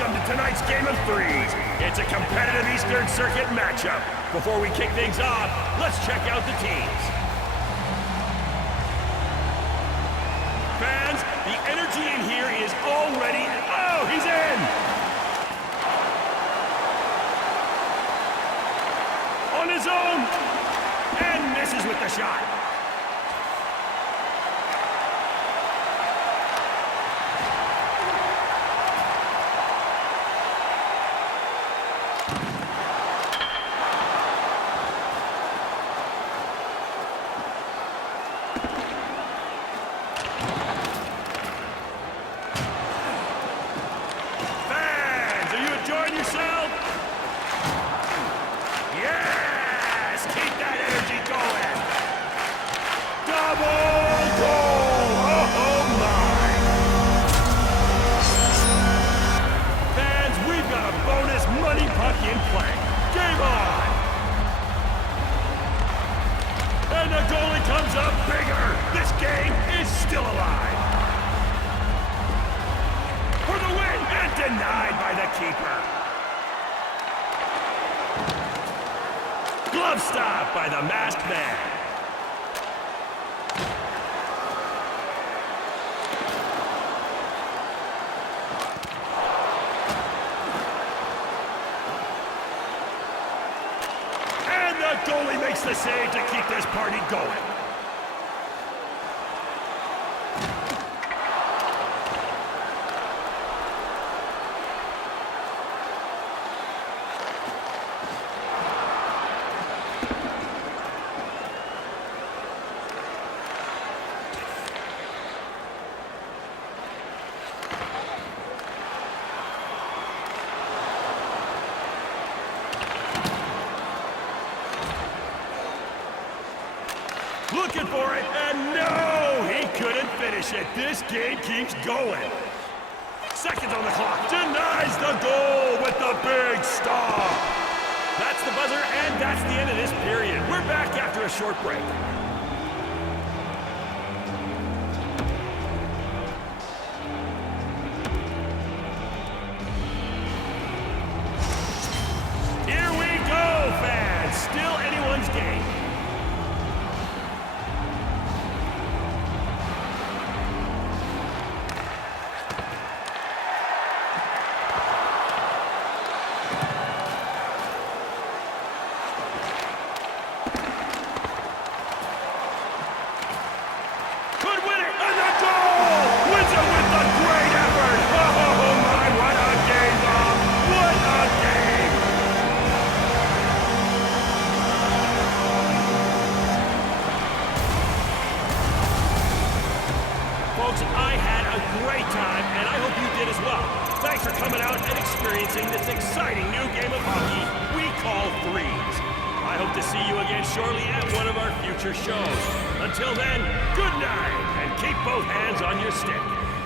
welcome to tonight's Game of Threes. It's a competitive Eastern Circuit matchup. Before we kick things off, let's check out the teams. Fans, the energy in here is already... Oh, he's in! On his own! And misses with the shot. Comes up bigger! This game is still alive! For the win! And denied by the keeper! Glove stop by the masked man! And the goalie makes the save to keep this party going! Looking for it, and no! He couldn't finish it. This game keeps going. Seconds on the clock. Denies the goal with the big stop. That's the buzzer, and that's the end of this period. We're back after a short break. Here we go, fans. Still anyone's game. Folks, I had a great time, and I hope you did as well. Thanks for coming out and experiencing this exciting new game of hockey we call Threes. I hope to see you again shortly at one of our future shows. Until then, good night, and keep both hands on your stick.